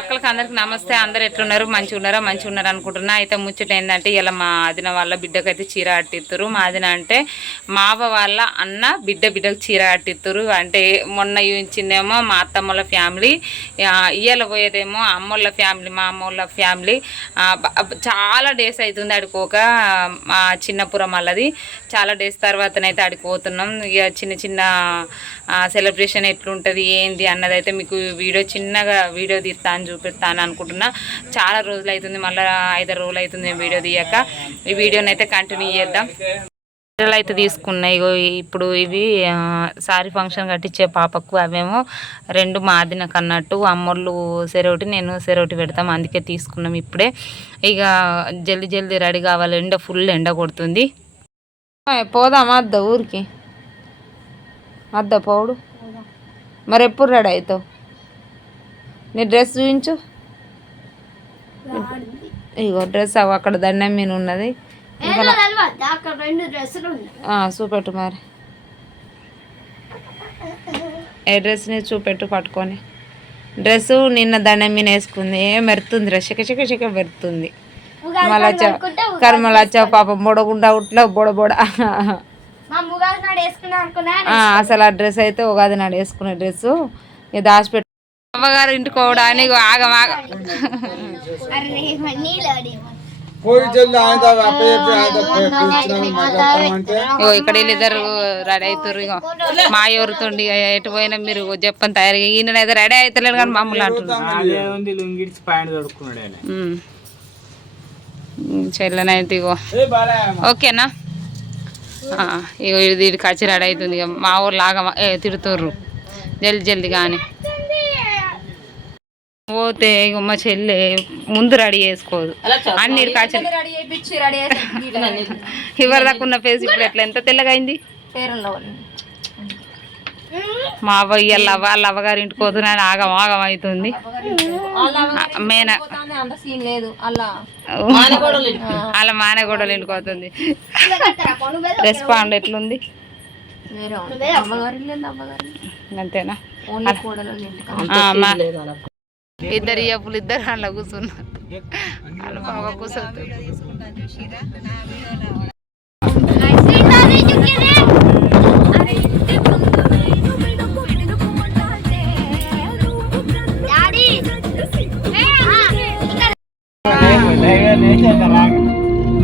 అక్కలకి అందరికి నమస్తే. అందరు ఎట్లున్నారు? మంచిగా ఉన్నారు అనుకుంటున్నా. అయితే ముచ్చట ఏంటంటే ఇలా మా ఆదిన వాళ్ళ బిడ్డకైతే చీర కట్టిస్తారు. మా ఆదిన అంటే మావ వాళ్ళ అన్న బిడ్డకు చీర కట్టిస్తారు. అంటే మొన్న చూపించిందేమో మా అత్తమ్మల ఫ్యామిలీ, ఇయ్యాల పోయేదేమో అమ్మోళ్ళ ఫ్యామిలీ, మా అమ్మోళ్ళ ఫ్యామిలీ. చాలా డేస్ అవుతుంది ఆడుకోక, మా చిన్నపురం వాళ్ళది. చాలా డేస్ తర్వాతనైతే ఆడిపోతున్నాం. ఇక చిన్న సెలబ్రేషన్ ఎట్లుంటుంది ఏంది అన్నదైతే మీకు చిన్నగా వీడియో తీస్తాను, చూపిస్తాను అనుకుంటున్నా. చాలా రోజులు అవుతుంది, మళ్ళీ 5 రోజులు అవుతుంది వీడియో తీయక. ఈ వీడియోని అయితే కంటిన్యూ చేద్దాం. చీరలు అయితే తీసుకున్నాయి. ఇప్పుడు ఇవి సారీ ఫంక్షన్ కట్టించే పాపకు, అవేమో 2 మాదినకు అన్నట్టు. అమ్మోళ్ళు సెరవుటి, నేను సెరవుటి పెడతాం, అందుకే తీసుకున్నాం ఇప్పుడే. ఇక జల్దీ రెడీ కావాలి. ఫుల్ ఎండ కొడుతుంది. పోదామా అద్ద ఊరికి? అద్ద పోడు. మరి ఎప్పుడు రెడీ అవుతావు? నీ డ్రెస్ చూపించు. ఇగో డ్రెస్ అక్కడ దండం మీద ఉన్నది. చూపెట్టు మరి. ఏ డ్రెస్ని చూపెట్టు పట్టుకొని. డ్రెస్సు నిన్న దండం మీద వేసుకుంది. మెరుతుంది రా, చిక మెరుతుంది. మళ్ళీ వచ్చావు పాపం బొడగుండా ఉట్లా బొడ. అసలు ఆ డ్రెస్ అయితే ఉగాది నాడు వేసుకునే డ్రెస్సు ఇక దాచిపెట్టు. అమ్మగారు ఇంటికోవడానికి ఆగమాగ. ఇక్కడ వీళ్ళిద్దరు రెడీ అవుతారు. ఇక మా ఎవరితోండి ఎటు పోయినా మీరు చెప్పని తయారు. ఈయనైతే రెడీ అవుతలేడు కానీ మమ్మల్ని అంటున్నారు. చెల్లెనైతే ఇగో ఓకేనా. ఇగో ఇది కచ్చి రెడీ అవుతుంది. ఇక మా ఊరు లాగా తిడుతుర్రు జల్దీ కానీ పోతే. ఇక మా చెల్లె ముందు రెడీ చేసుకోదు, అన్ని కాచి ఎవరి దాకా ఉన్న ఫేస్ ఇప్పుడు ఎట్లా ఎంత తెల్లగా అయింది. మా అవ్వ వాళ్ళ అవ్వగారి ఇంటికి పోతున్నాను ఆగం అవుతుంది. వాళ్ళ మానగొడలు ఇంటికి పోతుంది. రెస్పాండ్ ఎట్లుంది? అంతేనా? ఇద్దరు అప్పులు ఇద్దరు అలా కూర్చున్నారు. కూర్చోద్దు.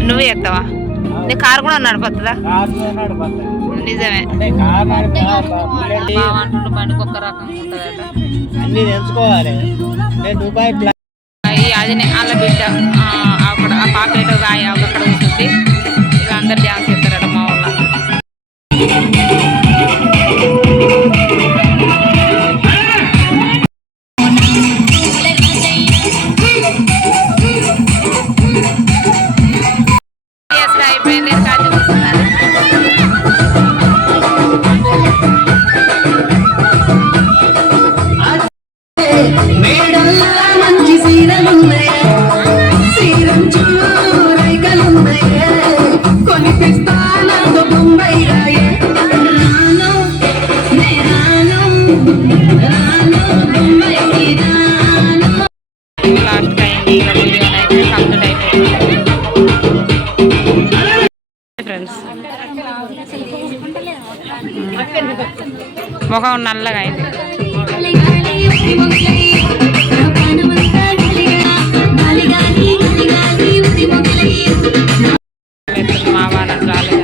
నువ్వు ఎత్తావా? నీ కారు కూడా నడపతుందా? నిజమే. బాగుంటుండు, బండికి ఒక్క రకంగా ఉంటుందట. అది వాళ్ళ బిడ్డ అక్కడ ఆ పాపేటో గాయ అక్కడ ఉంటుంది. ఇక అందరు డ్యాన్స్ చేస్తారట మా ఊళ్ళో. అయిపోయింది. కాచి కూర్చున్నారు. లాస్ట్ అయింది కంప్లీట్ అయిపోతుంది. ఫ్రెండ్స్ ముఖం నల్లగా అయింది. మా వాళ్ళకి రాలేదు.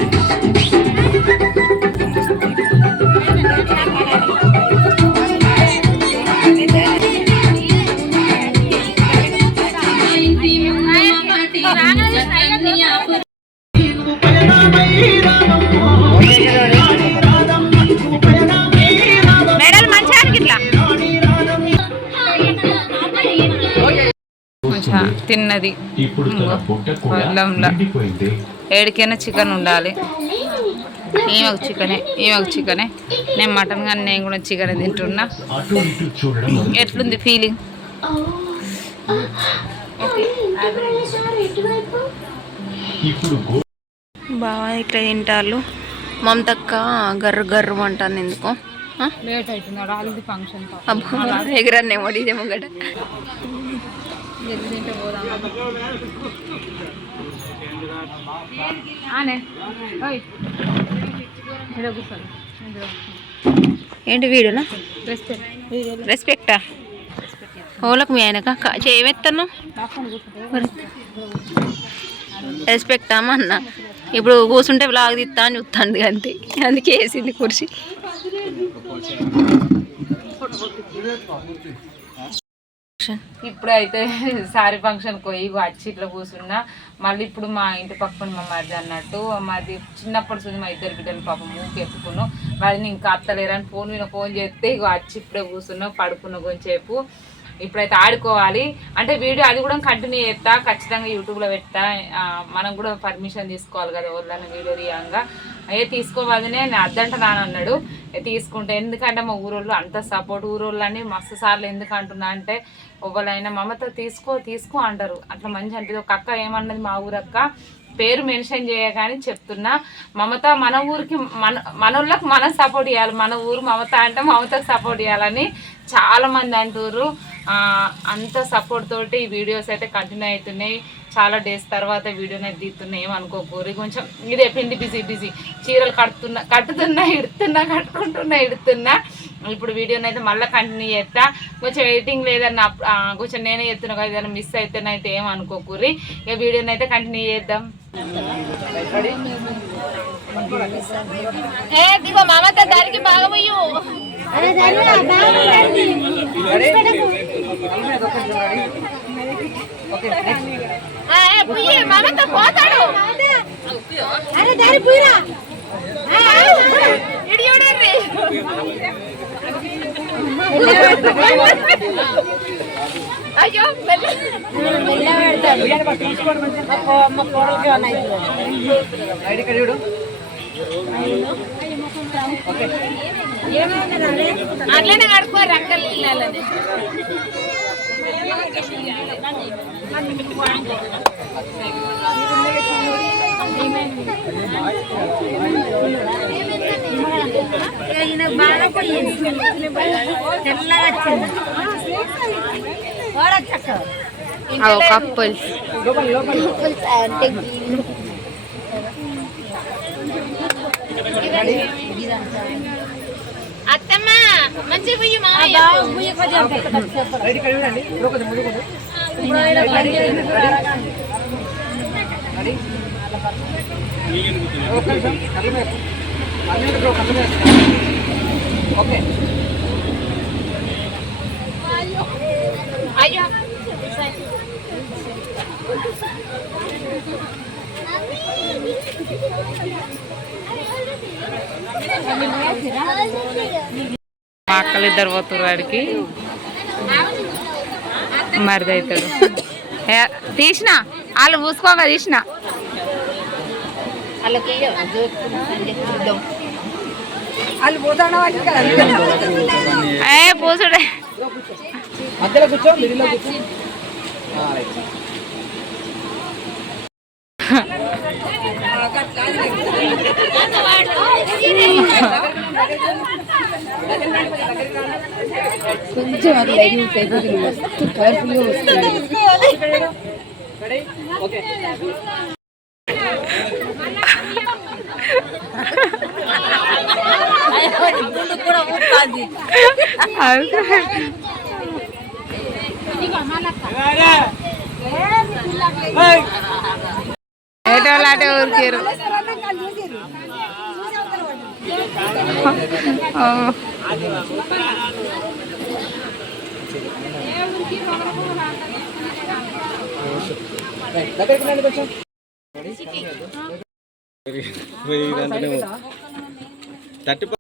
తిన్నది ఏడికైనా చికెన్ ఉండాలి. ఈమెకు చికెనే. నేను మటన్ కానీ నేను కూడా చికెన్ తింటున్నా. ఎట్లుంది ఫీలింగ్? బాగా ఇట్లా తింటారు. మమతక్క గర్రు అంటాను ఎందుకో. లేట్ అవుతున్నాడు హల్దీ ఫంక్షన్ ఎగరన్నేమో డీజే ముంగట తింటే పోదాం కూర్చోండి ఏంటి వీడియోనా రెస్పెక్టా ఓలకు మీ ఆయనక చేయమెత్తాను రెస్పెక్ట్ అమ్మ అన్న ఇప్పుడు కూర్చుంటే బ్లాగ్ తీస్తా అని చూస్తాను అంతే అందుకే వేసింది కుర్చీ ఇప్పుడైతే సారీ ఫంక్షన్కి పోయి వచ్చి ఇట్లా కూర్చున్నా మళ్ళీ ఇప్పుడు మా ఇంటి పక్కన మా మరిది అన్నట్టు మాది చిన్నప్పటి నుంచి మా ఇద్దరు బిడ్డలు పాపం మూకి ఎత్తుకున్నాం వాళ్ళని ఇంకా అత్తలేరని ఫోన్ చేస్తే ఇక వచ్చి ఇప్పుడే కూర్చున్నాం పడుకున్న కొంచెంసేపు ఇప్పుడైతే ఆడుకోవాలి అంటే వీడియో అది కూడా కంటిన్యూ చేస్తా ఖచ్చితంగా యూట్యూబ్లో పెడతా మనం కూడా పర్మిషన్ తీసుకోవాలి కదా వాళ్ళని వీడియో తీయంగా తీసుకోవాలని నేను అద్దంట నానన్నాడు తీసుకుంటే ఎందుకంటే మా ఊరోళ్ళు అంత సపోర్ట్ ఊరోళ్ళని మస్తు సార్లు ఎందుకు అంటున్నా అంటే ఎవరైనా మమత తీసుకో అంటారు అట్లా మంచి అనిపిస్తుంది ఒక అక్క ఏమన్నది మా ఊరక్క పేరు మెన్షన్ చేయగానే చెప్తున్నా మమత మన ఊరికి మనోళ్ళకి మనం సపోర్ట్ చేయాలి మన ఊరు మమత అంటే మమతకు సపోర్ట్ చేయాలని చాలామంది అంటారు అంత సపోర్ట్ తోటి ఈ వీడియోస్ అయితే కంటిన్యూ అవుతున్నాయి చాలా డేస్ తర్వాత వీడియోని అయితే తీస్తున్నాయి ఏమనుకోకూరి కొంచెం ఇదే పిండి బిజీ చీరలు కట్టుతున్నా ఇడుతున్నా ఇప్పుడు వీడియోని అయితే మళ్ళీ కంటిన్యూ చేస్తా కొంచెం ఎడిటింగ్ లేదన్న కొంచెం నేనే చెప్తున్నా కదా ఏదైనా మిస్ అయితేనైతే ఏమనుకోకూరి ఇక వీడియోని అయితే కంటిన్యూ చేద్దాం మమత దానికి బాగా మమత పోతాడు అయ్యో అట్లనే కడుకోరు అక్కలు ఇళ్ళని బాగా కప్పుల్స్ అంటే అత్తమ్మ మంచి బుయ్యి అయ్యో మా అక్కలు ఇద్దరు పోతున్నారు వాడికి మరిది అవుతాడు తీసిన వాళ్ళు పూసుకోగా తీసిన పూసుడే కొంచెం అది లైటింగ్ అయిపోతుంది మస్తు కలర్ఫుల్గా వస్తుంది ఏటోలాటే ఊరికేరు దగ్గరికి